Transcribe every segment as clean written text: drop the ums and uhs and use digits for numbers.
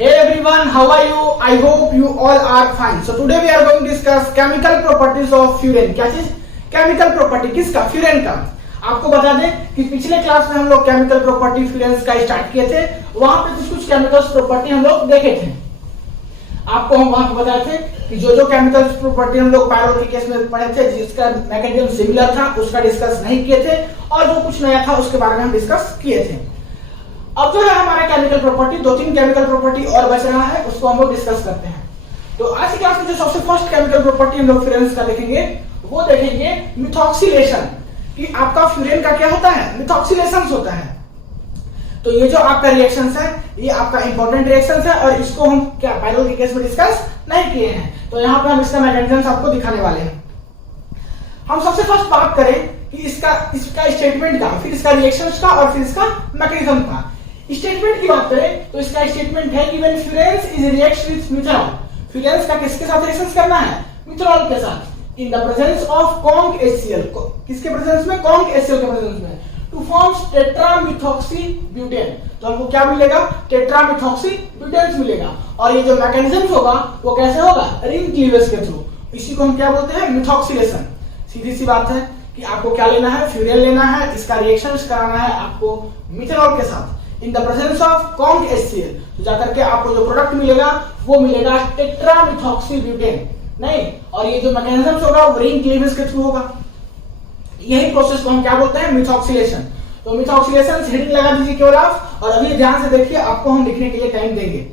Hey everyone, how are you? I hope you all are fine. So today we are going to discuss chemical properties of furan. क्या चीज? Chemical property किसका? Furan का। आपको बता दें कि पिछले क्लास में हम लोग केमिकल प्रॉपर्टी फ्यूरेंस का स्टार्ट किए थे। वहां पे कुछ केमिकल्स प्रॉपर्टी हम लोग देखे थे। आपको हम वहां पे बताए थे कि जो केमिकल्स प्रॉपर्टी हम लोग पायरोल के केस में पढ़े थे, जिसका मैकेनिज्म सिमिलर था उसका डिस्कस नहीं किए थे, और जो कुछ नया था उसके बारे में हम डिस्कस किए थे। अब जो है हमारे केमिकल प्रॉपर्टी, 2-3 केमिकल प्रॉपर्टी और बच रहा है, उसको हम लोग डिस्कस करते हैं। तो आज की क्लास में जो सबसे फर्स्ट केमिकल प्रॉपर्टी हम लोग फ्यूरेंस का देखेंगे, वो देखेंगे मिथॉक्सिलेशन, कि आपका फ्यूरेन का क्या होता है? मिथॉक्सिलेशन होता है। तो ये जो आपका रिएक्शंस है, ये आपका इंपॉर्टेंट रिएक्शंस है, और इसको हम क्या पायरोल के केस में डिस्कस नहीं किए हैं। तो यहाँ पे हम इसका मैकेनिज्म आपको दिखाने वाले हैं। हम सबसे फर्स्ट बात करें कि इसका स्टेटमेंट का, फिर इसका रिएक्शंस का, और फिर इसका मैकेनिज्म का। स्टेटमेंट की बात करें तो इसका स्टेटमेंट है कि when furans is react with methanol, furans का किसके साथ रिएक्शन करना है? मिथनॉल के साथ, in the presence of conc HCl, किसके प्रेजेंस में? कॉन्क HCl के प्रेजेंस में, टू फॉर्म्स टेट्रामिथॉक्सी ब्यूटेन। तो हमको क्या मिलेगा? टेट्रामिथॉक्सी ब्यूटेन मिलेगा। और ये जो मैकेनिज्म होगा वो कैसे होगा? रिंग क्लीवेज के थ्रू। इसी को हम क्या बोलते हैं? मिथॉक्सिलेशन। सीधी सी बात है कि आपको क्या लेना है? फ्यूरेन लेना है, इसका रिएक्शंस कराना है आपको मिथनॉल के साथ, in the presence of conc HCl। तो जाकर के आपको जो प्रोडक्ट मिलेगा वो मिलेगा टेट्रामिथॉक्सी ब्यूटेन, नहीं। और ये जो मैकेनिज्म होगा वो रिंग क्लीवेज के थ्रू होगा। यही प्रोसेस को हम क्या बोलते हैं? मिथॉक्सिलेशन। तो मिथॉक्सिलेशन हेडिंग लगा दीजिए केवल आप, और अभी ध्यान से देखिए, आपको हम लिखने के लिए टाइम देंगे।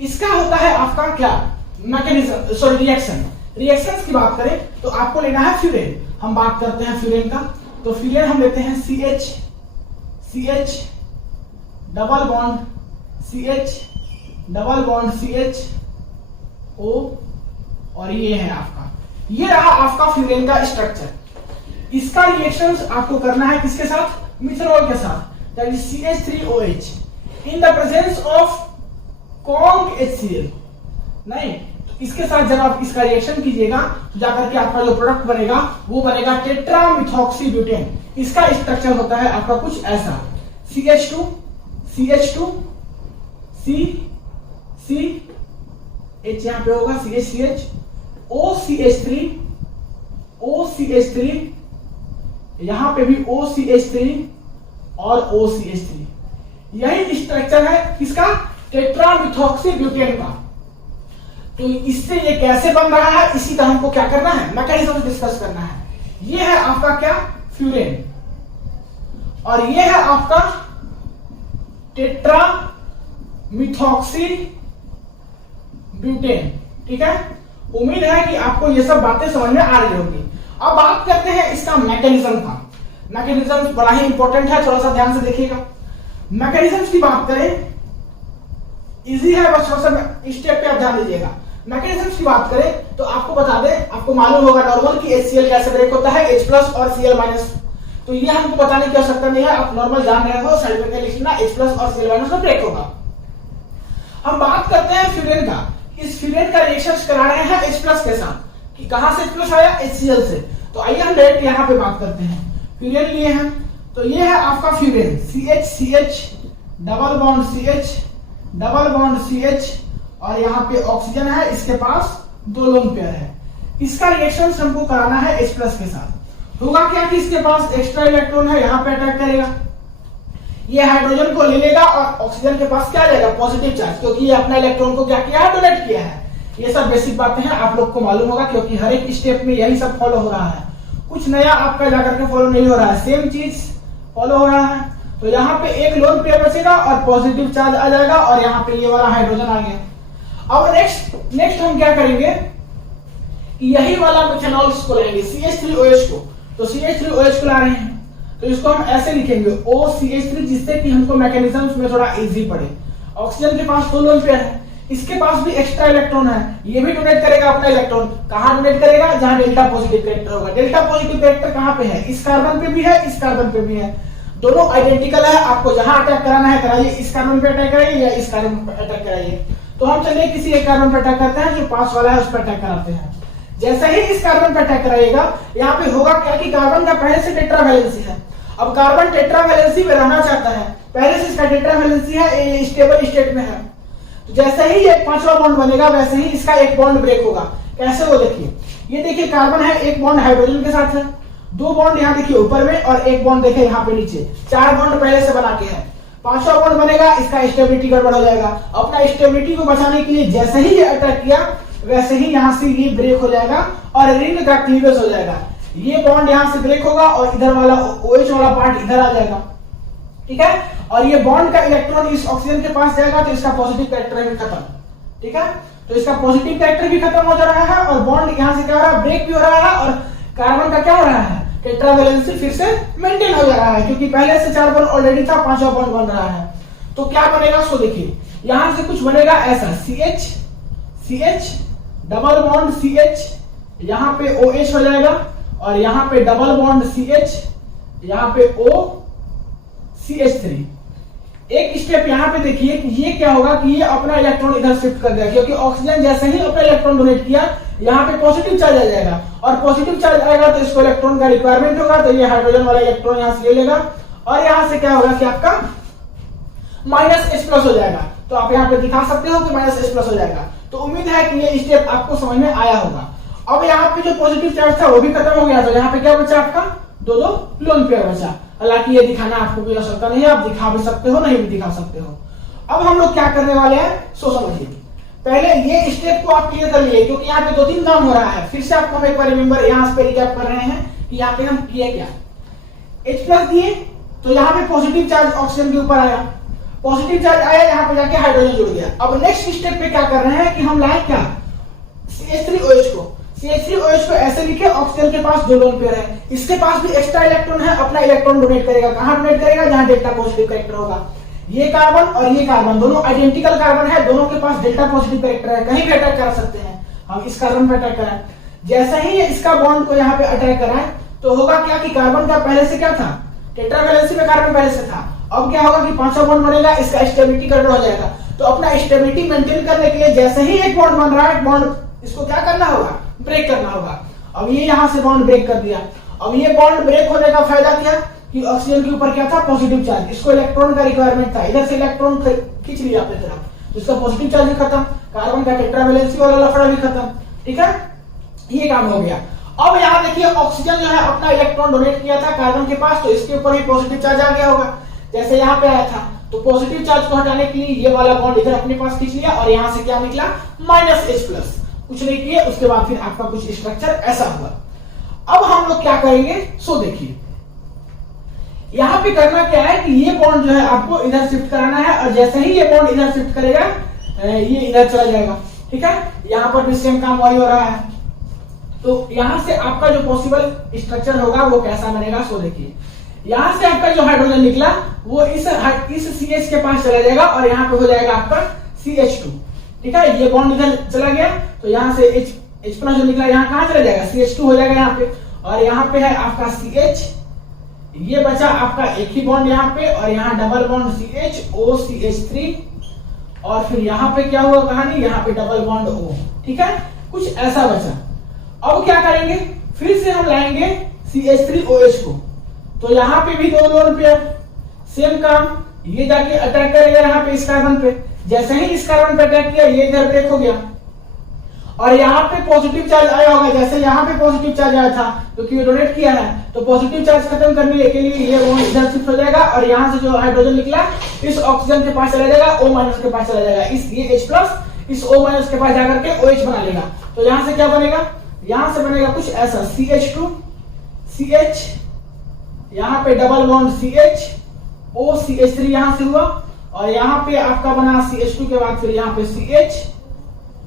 इसका होता है आपका क्या? Mechanism, sorry reaction. रिएक्शंस की बात करें तो आपको लेना है फ्यूरेन। हम बात करते हैं फ्यूरेन का। तो फ्यूरेन हम लेते हैं CH double bond CH O, और ये है आपका, ये रहा आपका फ्यूरेन का स्ट्रक्चर। इसका रिएक्शंस आपको करना है किसके साथ? मिथनॉल के साथ, that is CH3OH, in the presence of conc HCl, नहीं। तो इसके साथ जब आप इसका रिएक्शन कीजिएगा तो जाकर के आपका जो प्रोडक्ट बनेगा वो बनेगा टेट्रामिथॉक्सी ब्यूटेन। इसका स्ट्रक्चर होता है आपका कुछ ऐसा, CH2 H यहां पे होगा, CH OCH3 यहां पे भी OCH3 और OCH3। यही स्ट्रक्चर है किसका? टेट्रामिथॉक्सी ब्यूटेन का। तो इससे ये कैसे बन रहा है, इसी का हमको क्या करना है? मैकेनिज्म डिस्कस करना है। ये है आपका क्या? फ्यूरेन, और ये है आपका टेट्रामिथॉक्सी ब्यूटेन। ठीक है, उम्मीद है कि आपको ये सब बातें समझ में आ रही होगी। अब बात करते हैं इसका मैकेनिज्म का। मैकेनिज्म बड़ा ही इंपॉर्टेंट है, थोड़ा सा ध्यान से देखिएगा। मैकेनिज्म की बात करें, इजी है, बस थोड़ा सा स्टेप पे आप ध्यान दीजिएगा। मैकेनिज्म की बात करें तो आपको बता दें, आपको मालूम होगा नॉर्मल कि HCl कैसे ब्रेक होता है, H+ और Cl-। तो ये हमको बताने की आवश्यकता नहीं है, आप नॉर्मल जान रहे हो, साइड में लिखना H+ और Cl- में ब्रेक होगा। हम बात करते हैं फ्यूरेन का। इस फ्यूरेन का रिएक्शन करा रहे हैं H+ के साथ, कि कहां से H+ आया? HCl से। तो आइए हम डायरेक्ट यहां पे बात करते हैं। फ्यूरेन लिए हैं, तो ये है आपका furan, CH double bond CH, और यहाँ पे ऑक्सीजन है, इसके पास 2 लोन पेयर है। इसका रिएक्शन हमको कराना है H+ के साथ। होगा क्या कि इसके पास एक्स्ट्रा इलेक्ट्रॉन है, यहाँ पे अटैक करेगा, ये हाइड्रोजन को ले लेगा, और ऑक्सीजन के पास क्या रहेगा? पॉजिटिव चार्ज, क्योंकि ये अपना इलेक्ट्रॉन को क्या किया है? डोनेट किया है। ये सब बेसिक बातें हैं, आप लोग को मालूम होगा, क्योंकि हर एक स्टेप में यही सब फॉलो हो रहा है। कुछ नया आपका जाकर के फॉलो नहीं हो रहा है, सेम चीज फॉलो हो रहा है। तो यहाँ पे एक लोन पेयर बचेगा और पॉजिटिव चार्ज आ जाएगा, और यहाँ पे ये वाला हाइड्रोजन आ गया। अब नेक्स्ट हम क्या करेंगे? यही वाला मिथेनॉल को लाएंगे, CH3OH को। तो CH3OH को ला रहे हैं, तो इसको हम ऐसे लिखेंगे OCH3, जिससे कि हमको मैकेनिज्म में थोड़ा इजी पड़े। ऑक्सीजन के पास 2 लोन पेयर है, इसके पास भी एक्स्ट्रा इलेक्ट्रॉन है, ये भी डोनेट करेगा अपना इलेक्ट्रॉन। कहां डोनेट करेगा? जहां डेल्टा पॉजिटिव कैरेक्टर होगा। डेल्टा पॉजिटिव कैरेक्टर कहां पे है? इस कार्बन पे भी है, इस कार्बन पे भी है, दोनों आइडेंटिकल है। आपको जहां अटैक कराना है कराइए, इस कार्बन पे अटैक कराइए या इस कार्बन पे अटैक कराइए। तो हम चलिए किसी एक कार्बन पे अटैक करते हैं, जो पास वाला है उस पर अटैक कराते हैं। जैसे ही इस कार्बन पे अटैक कराइएगा, यहाँ पे होगा क्या कि कार्बन का पहले से टेट्रा वैलेंसी है। अब कार्बन टेट्रा वैलेंसी में रहना चाहता है, पहले से इसका टेट्रा वैलेंसी है, स्टेबल स्टेट में है। तो जैसे ही ये पांचवा बॉन्ड बनेगा वैसे ही इसका एक बॉन्ड ब्रेक होगा। कैसे वो देखिए, ये देखिए कार्बन है, एक बॉन्ड हाइड्रोजन के साथ है, दो बॉन्ड यहाँ देखिए ऊपर में और एक बॉन्ड देखिए यहाँ पे नीचे, चार बॉन्ड पहले से बना के है। पांचवा बॉन्ड बनेगा, इसका स्टेबिलिटी गड़बड़ हो जाएगा। अपना स्टेबिलिटी को बचाने के लिए जैसे ही ये अटैक किया वैसे ही यहाँ से ये ब्रेक हो जाएगा और रिंग का क्लीवेज हो जाएगा। ये बॉन्ड यहाँ से ब्रेक होगा और इधर वाला OH वाला पार्ट इधर आ जाएगा, ठीक है। और ये बॉन्ड का इलेक्ट्रॉन इस ऑक्सीजन के पास जाएगा तो इसका पॉजिटिव कैरेक्टर भी खत्म, ठीक है। तो इसका पॉजिटिव कैरेक्टर भी खत्म हो जा रहा है और बॉन्ड यहाँ से क्या हो रहा है, ब्रेक भी हो रहा है और कार्बन का क्या हो रहा है, टेट्रावैलेंसी फिर से मेंटेन हो जा रहा है, क्योंकि पहले से चार बॉन्ड ऑलरेडी था, पांचवा बॉन्ड बन रहा है। तो क्या बनेगा सो देखिए, यहां से कुछ बनेगा ऐसा CH CH double bond CH, यहाँ पे OH हो जाएगा और यहाँ पे डबल बॉन्ड CH, यहाँ पे O CH3। एक स्टेप यहाँ पे देखिए कि ये क्या होगा कि ये अपना इलेक्ट्रॉन इधर शिफ्ट कर देगा, क्योंकि ऑक्सीजन जैसे ही अपना इलेक्ट्रॉन डोनेट किया यहाँ पे पॉजिटिव चार्ज आ जाएगा और पॉजिटिव चार्ज आएगा तो इसको इलेक्ट्रॉन का रिक्वायरमेंट होगा, तो ये हाइड्रोजन वाला इलेक्ट्रॉन यहाँ से ले लेगा और यहाँ से क्या होगा कि आपका -H+ हो जाएगा। तो आप यहाँ पे दिखा सकते हो कि -H+ हो जाएगा। तो उम्मीद है कि ये स्टेप आपको समझ में आया होगा। अब यहाँ पे जो पॉजिटिव चार्ज था वो भी खत्म हो गया, तो यहाँ पे क्या बचा आपका, दो लोन पेयर बचा। हालांकि ये दिखाना आपको कोई आवश्यकता नहीं है, आप दिखा भी सकते हो, नहीं भी दिखा सकते हो। अब हम लोग क्या करने वाले हैं सो समझिए। पहले ये स्टेप को आप क्लियर कर लिए, क्योंकि यहाँ पे दो तीन काम हो रहा है। फिर से आपको हम एक बार रिमेंबर यहाँ पे रिकैप कर रहे हैं कि यहाँ पे हम किए क्या। H+ दिए तो यहाँ पे पॉजिटिव चार्ज ऑक्सीजन के ऊपर आया, पॉजिटिव चार्ज आया, यहाँ पे जाके हाइड्रोजन जुड़ गया। अब नेक्स्ट स्टेप पे क्या कर रहे हैं कि हम लाए क्या, CH3OH को। CH3OH को ऐसे लिखे, ऑक्सीजन के पास दो लोन पेयर है, इसके पास भी एक्स्ट्रा इलेक्ट्रॉन है, अपना इलेक्ट्रॉन डोनेट करेगा। कहां डोनेट करेगा, जहां डेल्टा पॉजिटिव कैरेक्टर होगा। ये कार्बन और ये कार्बन दोनों आइडेंटिकल कार्बन है, दोनों के पास डेल्टा पॉजिटिव कैरेक्टर है, कहीं भी अटैक कर सकते हैं। हम इस कार्बन पे अटैक कराएं, जैसे ही ये इसका बॉन्ड को यहाँ पे अटैक कराएं तो होगा क्या कि कार्बन का पहले से क्या था, टेट्रावैलेंसी में कार्बन पहले से था। अब क्या होगा कि पांचवा बॉन्ड बनेगा, इसका स्टेबिलिटी गड़बड़ हो जाएगा। तो अपना स्टेबिलिटी मेंटेन करने के लिए जैसे ही एक बॉन्ड बन रहा है, बॉन्ड इसको क्या करना होगा, ब्रेक करना होगा। अब ये यहाँ से बॉन्ड ब्रेक कर दिया। अब ये बॉन्ड ब्रेक होने का फायदा क्या कि ऑक्सीजन के ऊपर क्या था, पॉजिटिव चार्ज, इसको इलेक्ट्रॉन का रिक्वायरमेंट था, इधर से इलेक्ट्रॉन खींच लिया अपनी तरफ, तो इसका पॉजिटिव चार्ज भी खत्म, कार्बन का टेट्रावैलेंसी वाला लफड़ा भी खत्म, ठीक है। ये काम हो गया। अब यहाँ देखिए ऑक्सीजन जो है अपना इलेक्ट्रॉन डोनेट किया था कार्बन के पास, तो इसके ऊपर भी पॉजिटिव चार्ज आ गया होगा, जैसे यहाँ पे आया था। तो पॉजिटिव चार्ज को हटाने के लिए ये वाला बॉन्ड इधर अपने पास खींच लिया और यहाँ से क्या निकला, -H+। कुछ नहीं किए, उसके बाद फिर आपका कुछ स्ट्रक्चर ऐसा हुआ। अब हम लोग क्या करेंगे सो देखिए, यहां पे करना क्या है कि ये बॉन्ड जो है आपको इधर शिफ्ट कराना है और जैसे ही ये बॉन्ड इधर शिफ्ट करेगा ये इधर चला जाएगा, ठीक है। यहां पर भी सेम काम वही हो रहा है। तो यहां से आपका जो पॉसिबल स्ट्रक्चर होगा वो कैसा बनेगा सो देखिए। यहां से आपका जो हाइड्रोजन निकला वो इस CH के पास चला जाएगा और यहाँ पे हो जाएगा आपका CH2, ठीक है। ये बॉन्ड इधर चला गया तो यहाँ से H+ जो निकला यहाँ कहां चला जाएगा, CH2 हो जाएगा यहाँ पे, और यहाँ पे है आपका CH, ये बचा आपका एक ही बॉन्ड यहाँ पे और यहाँ double bond CH O CH3 और फिर यहाँ पे क्या हुआ कहानी, यहाँ पे डबल बॉन्ड O, ठीक है। कुछ ऐसा बचा। अब क्या करेंगे, फिर से हम लाएंगे CH3OH को, तो यहाँ पे भी दो लोन पेयर, सेम काम, ये जाके अटैक करेगा यहाँ पे इस कार्बन पे, जैसे ही इस कार्बन पे अटैक किया ये इधर ब्रेक हो गया और यहाँ पे पॉजिटिव चार्ज आया होगा, जैसे यहाँ पे पॉजिटिव चार्ज आया था क्योंकि डोनेट किया है, तो पॉजिटिव चार्ज खत्म करने के लिए ये बॉन्ड इधर शिफ्ट हो जाएगा और यहाँ से जो हाइड्रोजन निकला इस ऑक्सीजन के पास चला जाएगा, O- के पास चला जाएगा, इस ये H+ इस O- के पास जाकर के OH बना लेगा। तो यहाँ से क्या बनेगा, यहाँ से बनेगा कुछ ऐसा CH2 CH, यहाँ पे double bond CH O CH3 यहाँ से हुआ और यहाँ पे आपका बना CH2 के बाद फिर यहाँ पे CH,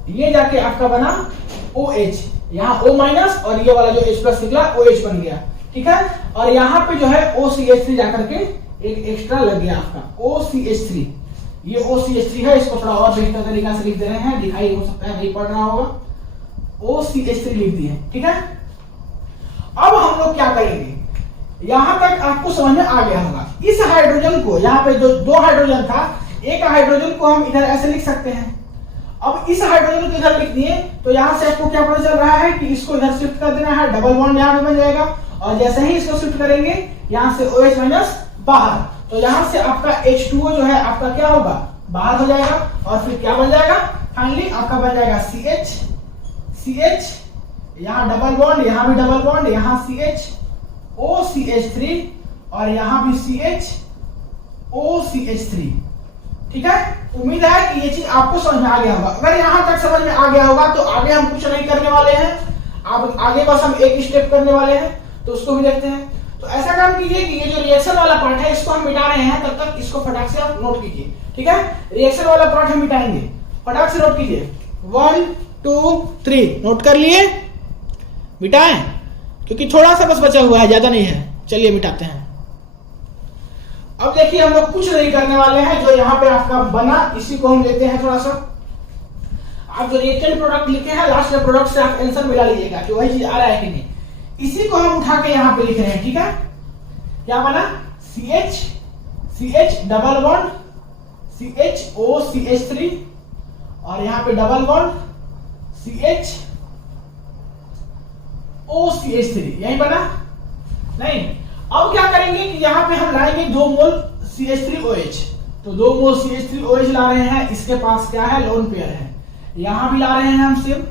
ये जाके आपका बना OH, यहाँ O- और ये वाला जो H+ निकला OH बन गया, ठीक है। और यहाँ पे जो है OCH3 जाकर के एक एक्स्ट्रा लग गया आपका OCH3, ये OCH3 है, इसको थोड़ा और बेहतर तरीका से लिख दे रहे हैं, दिखाई हो सकता है नहीं पढ़ रहा होगा, OCH3 लिख दिए, ठीक है। अब हम लोग क्या करेंगे, यहां तक आपको समझ में आ गया होगा। इस हाइड्रोजन को, यहाँ पे जो दो हाइड्रोजन था, एक हाइड्रोजन को हम इधर ऐसे लिख सकते हैं। अब इस हाइड्रोजन को इधर लिख दिए तो यहां से आपको क्या पता चल रहा है कि इसको इधर शिफ्ट कर देना है, डबल बॉन्ड यहाँ पे बन जाएगा और जैसे ही इसको शिफ्ट करेंगे यहाँ से OH- बाहर, तो यहाँ से आपका H2O जो है आपका क्या होगा, बाहर हो जाएगा और फिर क्या बन जाएगा, फाइनली आपका बन जाएगा CH CH, यहाँ डबल बॉन्ड, यहाँ भी डबल बॉन्ड, यहाँ CH OCH3 और यहाँ भी CH OCH3। ठीक है, उम्मीद है कि ये चीज आपको समझ में आ गया होगा। अगर यहाँ तक समझ में आ गया होगा तो आगे हम कुछ नहीं करने वाले हैं, अब आगे बस हम एक स्टेप करने वाले हैं, तो उसको भी देखते हैं। तो ऐसा काम कीजिए कि ये जो रिएक्शन वाला पार्ट है इसको हम मिटा रहे हैं, तब तक इसको फटाक से आप नोट कीजिए। ठीक है, रिएक्शन वाला पार्ट हम मिटाएंगे, फटाक से नोट कीजिए। 1 2 3 नोट कर लिए, मिटाएं, क्योंकि थोड़ा सा बस बचा हुआ है, ज्यादा नहीं है। चलिए मिटाते हैं। अब देखिए हम लोग कुछ नहीं करने वाले हैं, जो यहाँ पे आपका बना इसी को हम लेते हैं। थोड़ा सा आप जो रिएक्टेंट प्रोडक्ट लिखे हैं लास्ट में प्रोडक्ट से आप आंसर मिला लीजिएगा कि वही चीज आ रहा है कि नहीं। इसी को हम उठा के यहाँ पे लिख रहे हैं। ठीक है, क्या बना, CH CH double bond CH OCH3 और यहाँ पे डबल बॉन्ड CH OCH3, यही बना नहीं। अब क्या करेंगे कि यहाँ पे हम लाएंगे 2 मोल CH3OH, तो 2 मोल CH3OH ला रहे हैं, इसके पास क्या है, लोन पेयर है। यहां भी ला रहे हैं हम सेम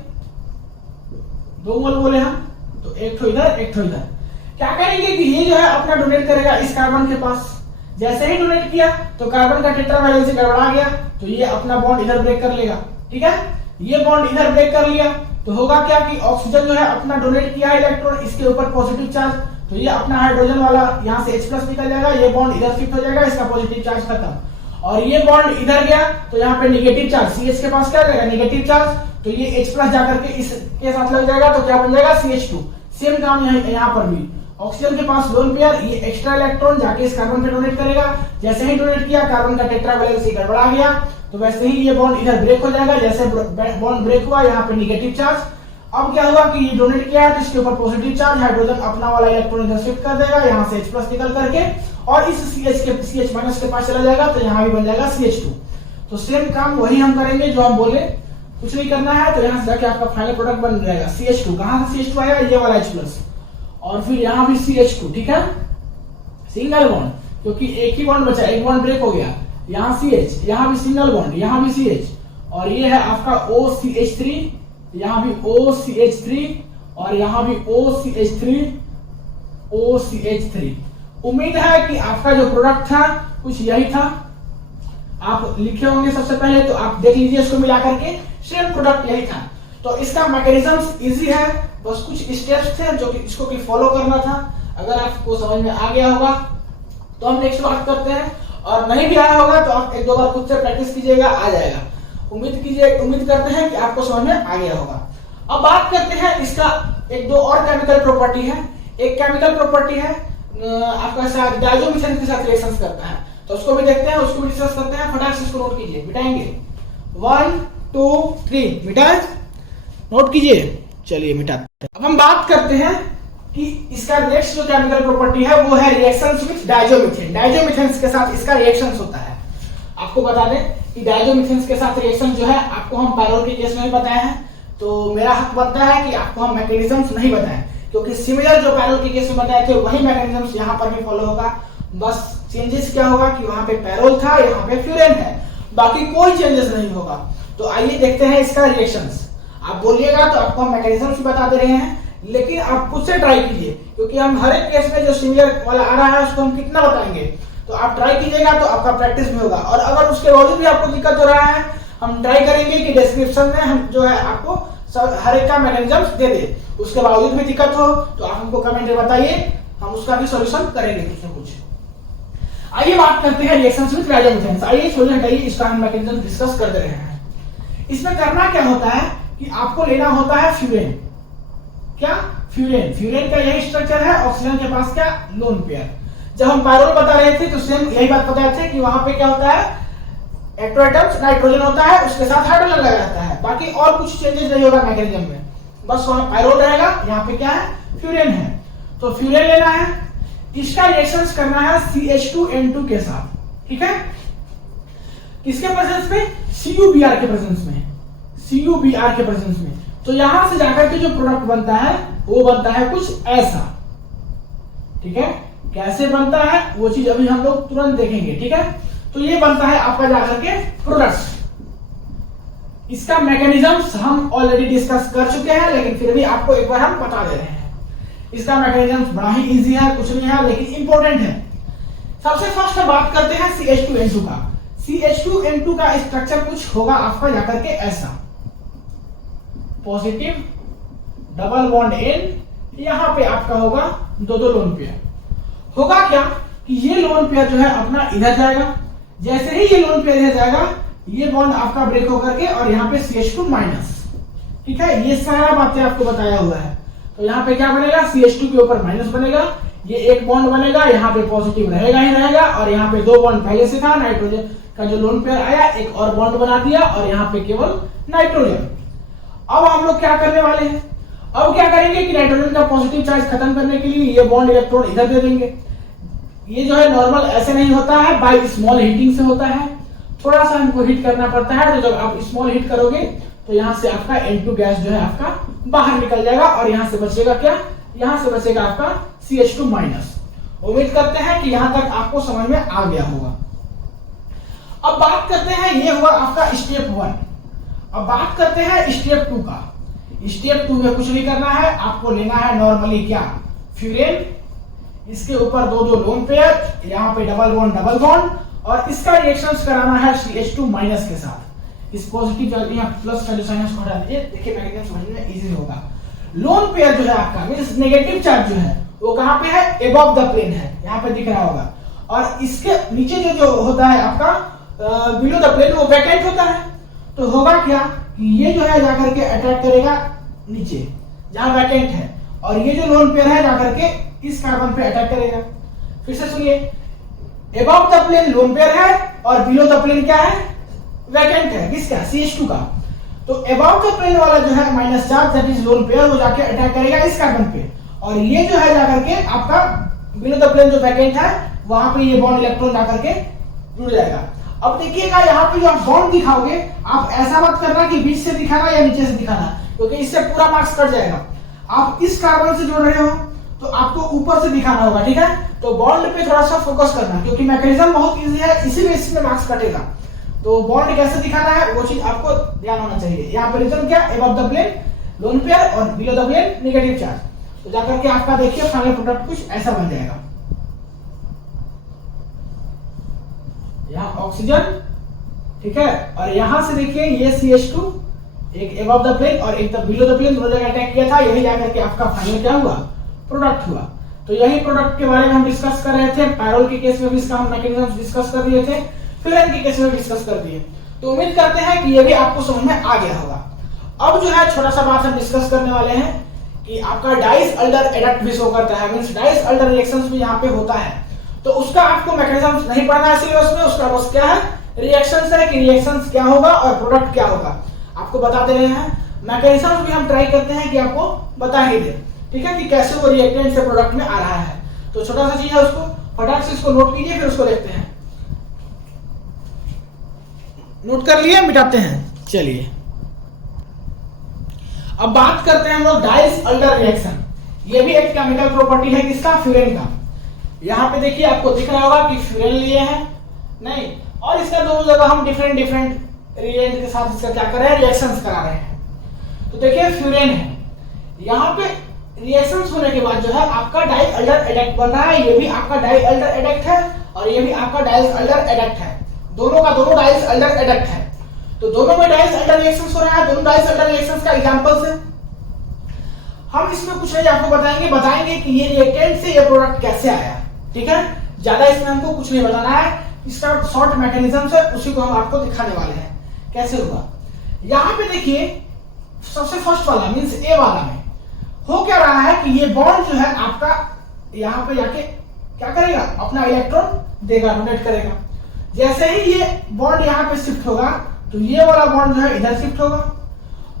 2 मोल बोले हम, तो एक ठो इधर एक ठो इधर। क्या करेंगे कि ये जो है अपना डोनेट करेगा इस कार्बन के पास। जैसे ही डोनेट किया तो कार्बन का टेट्रा वैलेंसी गड़बड़ा गया, तो ये अपना बॉन्ड इधर ब्रेक कर लेगा। ठीक है, ये बॉन्ड इधर ब्रेक कर लिया तो होगा क्या कि ऑक्सीजन जो है अपना डोनेट किया है इलेक्ट्रॉन, इसके ऊपर पॉजिटिव चार्ज, तो ये अपना हाइड्रोजन वाला यहाँ से H+ निकल जाएगा, ये बॉन्ड इधर शिफ्ट हो जाएगा, इसका पॉजिटिव चार्ज खत्म। और ये बॉन्ड इधर गया तो यहाँ पे नेगेटिव चार्ज, CH के पास क्या जाएगा, नेगेटिव चार्ज, तो ये H+ जाकर के इसके साथ लग जाएगा, तो क्या बन जाएगा, CH2। सेम काम यहाँ पर भी, ऑक्सीजन के पास लोन पेयर, ये एक्स्ट्रा इलेक्ट्रॉन जाके इस कार्बन पे डोनेट करेगा। जैसे ही डोनेट किया कार्बन का टेट्रा वैलेंसी गड़बड़ा गया, तो वैसे ही ये बॉन्ड इधर ब्रेक हो जाएगा। जैसे बॉन्ड ब्रेक हुआ, यहाँ पे नेगेटिव चार्ज, अब क्या हुआ कि ये डोनेट किया है तो इसके ऊपर पॉजिटिव चार्ज, हाइड्रोजन अपना वाला इलेक्ट्रॉन इधर शिफ्ट कर देगा, यहाँ से H+ निकल करके और इस CH- के पास चला जाएगा, तो यहाँ भी बन जाएगा CH2। तो सेम काम वही हम करेंगे जो हम बोले, कुछ नहीं करना है। तो यहाँ से जाके आपका फाइनल प्रोडक्ट बन जाएगा CH2। कहां से CH2 आया, ये वाला H+, और फिर यहाँ भी CH2। ठीक है, सिंगल बॉन्ड, क्योंकि एक ही बॉन्ड बचा, एक बॉन्ड ब्रेक हो गया, यहाँ CH, यहाँ भी सिंगल बॉन्ड, यहाँ भी CH, और ये है आपका OCH3, यहाँ भी OCH3 और यहाँ भी OCH3। उम्मीद है कि आपका जो प्रोडक्ट था कुछ यही था, आप लिखे होंगे सबसे पहले, तो आप देख लीजिए इसको मिला करके, सेम प्रोडक्ट यही था। तो इसका मैकेनिज्म इजी है, बस कुछ स्टेप्स थे जो कि इसको कि फॉलो करना था। अगर आपको समझ में आ गया होगा तो हम नेक्स्ट बात करते हैं, और नहीं भी आया होगा तो आप 1-2 बार खुद से प्रैक्टिस कीजिएगा, आ जाएगा। उम्मीद करते हैं कि आपको समझ में आ गया होगा। अब बात करते हैं इसका 1-2 और केमिकल प्रॉपर्टी है। एक केमिकल प्रॉपर्टी है आपका साथ डायजोमिथेन के साथ रिएक्शन करता है, तो उसको भी देखते हैं, उसको भी डिस्कस करते हैं। फटाक से इसको नोट कीजिए, मिटाएंगे। 1 2 3 मिटाए, नोट कीजिए। चलिए मिटाते हैं। अब हम बात करते हैं कि इसका नेक्स्ट जो केमिकल प्रॉपर्टी है वो है रिएक्शंस विद डायजोमिथेन। डायजोमिथेन के साथ इसका रिएक्शन होता है। आपको बता दें कि डायजोमिथेन के साथ रिएक्शन जो है आपको हम पायरोल के केस में भी बताए हैं, तो मेरा हक बनता है कि आपको हम मैकेनिज्म्स नहीं बताएं, क्योंकि सिमिलर जो पायरोल के केस में बताए थे वही मैकेनिज्म्स यहाँ पर भी फॉलो होगा। बस चेंजेस क्या होगा कि वहां पे पैरोल था, यहाँ पे फ्यूरेन है, बाकी कोई चेंजेस नहीं होगा। तो आइए देखते हैं इसका रिएक्शंस। आप बोलिएगा तो आपको हम मैकेनिज्म्स बता दे रहे हैं, लेकिन आप खुद से ट्राई कीजिए, क्योंकि हम हर एक केस में जो सिमिलर वाला आ रहा है उसको हम कितना बताएंगे। तो आप ट्राई कीजिएगा तो आपका प्रैक्टिस में होगा। और अगर उसके बावजूद भी आपको दिक्कत हो रहा है, हम ट्राई करेंगे कि डिस्क्रिप्शन में हम जो है आपको हर एक का मैकेनिज्म दे दे। उसके बावजूद भी दिक्कत हो तो आप हमको कमेंट में बताइए, हम उसका भी सॉल्यूशन करेंगे कुछ ना कुछ। आइए बात करते हैं रिएक्शंस विद डायजोमिथेन। आइए छोड़िए हटाइए, इसका हम मैकेनिज्म डिस्कस कर दे रहे हैं। इसमें करना क्या होता है कि आपको लेना होता है फ्यूरेन। क्या फ्यूरेन? फ्यूरेन का यही स्ट्रक्चर है, ऑक्सीजन के पास क्या, लोन पेयर। जब हम पायरोल बता रहे थे तो सेम यही बात बताए थे कि वहां पे क्या होता है, एटोएटम्स नाइट्रोजन होता है, उसके साथ हाइड्रोजन लगा रहता है, बाकी और कुछ चेंजेस नहीं होगा मैकेनिज्म में, बस वहां पायरोल रहेगा, यहाँ पे क्या है, फ्यूरेन है। तो फ्यूरेन लेना है, इसका रिएक्शंस करना है CH2N2 के साथ। ठीक है, किसके प्रेजेंस में, CuBr के प्रेजेंस में, CuBr के प्रेजेंस में। तो यहां से जाकर के जो प्रोडक्ट बनता है वो बनता है कुछ ऐसा। ठीक है, कैसे बनता है वो चीज अभी हम लोग तुरंत देखेंगे। ठीक है, तो ये बनता है आपका जाकर के प्रोडक्ट। इसका मैकेनिज्म हम ऑलरेडी डिस्कस कर चुके हैं, लेकिन फिर भी आपको एक बार हम बता दे रहे हैं। इसका मैकेनिज्म बड़ा ही इजी है, कुछ नहीं है लेकिन इंपॉर्टेंट है। सबसे फर्स्ट बात करते हैं CH2N2 का। CH2N2 का स्ट्रक्चर कुछ होगा आपका जाकर के ऐसा, पॉजिटिव डबल बॉन्ड N, यहां पे आपका होगा दो लोन पेयर। होगा क्या कि ये लोन पेयर जो है अपना इधर जाएगा, जैसे ही ये लोन पेयर इधर जाएगा ये बॉन्ड आपका ब्रेक होकर के और यहाँ पे CH2 माइनस, ठीक है, ये सारा बातें आपको बताया हुआ है। तो यहाँ पे क्या बनेगा, CH2 के ऊपर माइनस बनेगा, ये एक बॉन्ड बनेगा, यहाँ पे पॉजिटिव रहेगा ही रहेगा, और यहाँ पे दो बॉन्ड पहले से था, नाइट्रोजन का जो लोन पेयर आया एक और बॉन्ड बना दिया, और यहाँ पे केवल नाइट्रोजन। अब हम लोग क्या करने वाले हैं, अब क्या करेंगे कि नाइट्रोजन का पॉजिटिव चार्ज खत्म करने के लिए ये बॉन्ड इलेक्ट्रॉन इधर दे देंगे। ये जो है नॉर्मल ऐसे नहीं होता है, बाय स्मॉल हीटिंग से होता है, थोड़ा सा हमको हीट करना पड़ता है। तो जब आप स्मॉल हीट करोगे तो यहाँ से आपका N2 गैस जो है आपका बाहर निकल जाएगा, और यहाँ से बचेगा क्या, यहाँ से बचेगा आपका CH2 माइनस। उम्मीद करते हैं कि यहाँ तक आपको समझ में आ गया होगा। अब बात करते हैं, ये हुआ आपका स्टेप 1। अब बात करते हैं स्टेप 2 का। स्टेप 2 में कुछ नहीं करना है, आपको लेना है नॉर्मली क्या, फ्यूरेन, इसके ऊपर दो लोन पेयर, यहाँ पे डबल बॉन्ड, और इसका रिएक्शंस कराना है CH2 माइनस के साथ। इस पॉजिटिव चार्ज यहाँ प्लस का जो साइन को हटा दीजिए, देखिए मैकेनिज्म समझने में इजी होगा। लोन पेयर जो है आपका मींस नेगेटिव चार्ज जो है वो कहाँ पे है, एबव द प्लेन है, यहाँ पे दिख रहा होगा, और इसके नीचे जो होता है आपका बिलो द प्लेन वो वैकेंट होता है। तो होगा क्या कि ये जो है जाकर के अटैक करेगा नीचे जहां वैकेंट है, और ये जो लोन पेयर है जाकर के इस कार्बन पे अटैक करेगा। फिर से सुनिए, above the plane lone pair है और बिलो द प्लेन क्या है, वैकेंट है, किसका, CH2 का। तो अबव द प्लेन वाला जो है minus charge that is lone pair, वो जाके अटैक करेगा इस कार्बन पे, और ये जो है जाकर के आपका बिलो द प्लेन जो वैकेंट है वहां पे ये बॉन्ड इलेक्ट्रॉन जाकर के जुड़ जाएगा। अब देखिएगा यहाँ पे जो आप बॉन्ड दिखाओगे, आप ऐसा मत करना कि बीच से दिखाना या नीचे से दिखाना, क्योंकि इससे पूरा मार्क्स कट जाएगा। आप इस कार्बन से जोड़ रहे हो तो आपको ऊपर से दिखाना होगा, ठीक है। तो बॉन्ड पे थोड़ा सा फोकस करना, क्योंकि मैकेनिज्म बहुत इजी है, इसीलिए इसमें मार्क्स कटेगा। तो बॉन्ड कैसे दिखाना है वो चीज आपको ध्यान होना चाहिए। यहाँ पे रीजन क्या, above the plane lone pair और below the plane negative charge. तो जाकर के आपका देखिए फाइनल प्रोडक्ट कुछ ऐसा बन जाएगा। यहाँ ऑक्सीजन, ठीक है, और यहां से देखिए ये CH2, एक अबव द प्लेन और एक बिलो द प्लेन, दोनों जगह अटैक किया था, यही जाकर के आपका फाइनल क्या हुआ, प्रोडक्ट हुआ। तो यही प्रोडक्ट के बारे में हम डिस्कस कर रहे थे। पायरोल के केस में भी इसका हम मैकेनिज्म डिस्कस कर दिए थे, फ्यूरेन के केस में डिस्कस कर दिए। तो उम्मीद करते हैं कि ये भी आपको समझ में आ गया होगा। अब जो है छोटा सा बात हम डिस्कस करने वाले हैं कि आपका डाइस अल्डर एडक्ट भी शो करता है, मींस डाइस अल्डर रिएक्शंस भी यहाँ पे होता है। तो उसका आपको मैकेनिज्म नहीं पढ़ना है सिलेबस में, उसका बस क्या है, रिएक्शंस है कि रिएक्शंस क्या होगा और प्रोडक्ट क्या होगा, आपको बता दे रहे हैं। मैकेनिज्म भी हम ट्राई करते हैं कि आपको बता ही दे, ठीक है, कि कैसे वो रिएक्टेंट से प्रोडक्ट में आ रहा है। तो छोटा सा चीज है, उसको फटाक से इसको नोट कीजिए, फिर उसको देखते हैं। नोट कर लिए, मिटाते हैं। चलिए अब बात करते हैं हम लोग डाइस अल्डर रिएक्शन। ये भी एक केमिकल प्रॉपर्टी है किसका, फ्यूरेन का। यहाँ पे देखिए आपको दिख रहा होगा कि फ्यूरेन लिए हैं नहीं, और इसका दोनों जगह हम डिफरेंट रिएजेंट के साथ इसका क्या कर रहे हैं, रिएक्शंस करा रहे हैं। तो देखिए फ्यूरेन है, यहाँ पे रिएक्शंस होने के बाद जो है आपका डाई अल्डर एडक्ट बन रहा है। ये भी आपका डाई अल्डर एडक्ट है और ये भी आपका डाइस अल्डर एडक्ट है, दोनों का दोनों डाइस अल्डर एडक्ट है। तो दोनों में डाइस अल्डर रिएक्शंस हो रहा है। दोनों डाइस अल्डर रिएक्शंस का एग्जांपल्स है। हम इसमें कुछ नहीं आपको बताएंगे कि ये रिएक्टेंट से ये प्रोडक्ट कैसे आया, ठीक है। ज्यादा इसमें हमको कुछ नहीं बताना है, इसका शॉर्ट मैकेनिज्म है, उसी को हम आपको दिखाने वाले हैं कैसे हुआ। यहाँ पे देखिए सबसे फर्स्ट वाला मींस ए वाला में हो क्या रहा है कि ये बॉन्ड जो है आपका यहाँ पे जाके क्या करेगा, अपना इलेक्ट्रॉन देगा, डोनेट करेगा। जैसे ही ये बॉन्ड यहाँ पे शिफ्ट होगा तो ये वाला बॉन्ड जो है इधर शिफ्ट होगा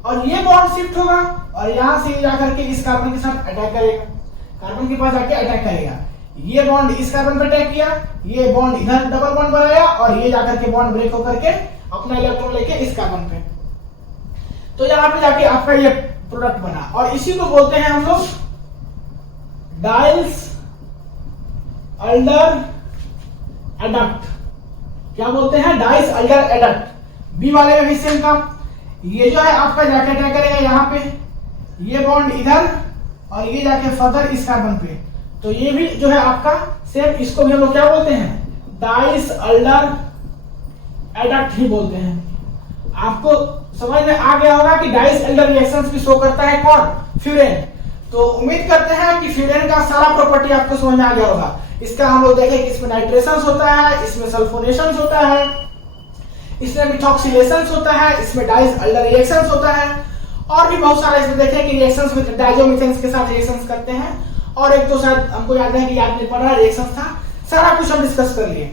और ये बॉन्ड शिफ्ट होगा और यहाँ से जाकर के इस कार्बन के साथ अटैक करेगा, कार्बन के पास जाके अटैक करेगा। ये बॉन्ड इस कार्बन पे अटैक किया, ये बॉन्ड इधर डबल बॉन्ड बनाया और ये जाकर के बॉन्ड ब्रेक होकर के अपना इलेक्ट्रॉन लेके इस कार्बन पे, तो यहाँ पे जाके आपका ये प्रोडक्ट बना और इसी को बोलते हैं हम लोग डाइस अल्डर एडक्ट, क्या बोलते हैं, डाइस अल्डर एडक्ट। बी वाले में भी सेम काम, ये जो है आपका जाके अटैक करेगा यहाँ पे, ये बॉन्ड इधर और ये जाके फर्दर इस कार्बन पे, तो ये भी जो है आपका सेम, इसको भी हम लोग क्या बोलते हैं, डाइस अल्डर एडक्ट ही बोलते हैं। आपको समझ में आ गया होगा कि डाइस एल्डर रिएक्शंस भी शो करता है कौन, फ्यूरेन। तो उम्मीद करते हैं कि फ्यूरेन का सारा प्रॉपर्टी आपको समझ में आ गया होगा। इसका हम लोग देखें कि इसमें नाइट्रेशंस होता है, इसमें सल्फोनेशंस होता है, इसमें मिथॉक्सिलेशंस होता है, इसमें डाइस एल्डर रिएक्शंस होता है, और भी बहुत सारा इसमें देखें कि रिएक्शंस विद डायजोमिथेन्स के साथ रिएक्शंस करते हैं, और एक तो शायद हमको याद है कि याद नहीं पड़ रहा रिएक्शंस था। सारा कुछ हम डिस्कस कर लिए।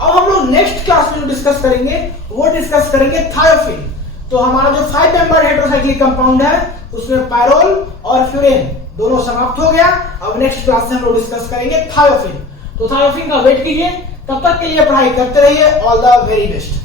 अब हम लोग नेक्स्ट क्लास में जो डिस्कस करेंगे वो डिस्कस करेंगे थायोफिन। तो हमारा जो 5 मेंबर हेटेरोसाइक्लिक कंपाउंड है उसमें पायरोल और फ्यूरेन दोनों समाप्त हो गया। अब नेक्स्ट क्लास में हम लोग डिस्कस करेंगे थायोफिन। तो थायोफिन का वेट कीजिए, तब तक के लिए पढ़ाई करते रहिए। All the very best.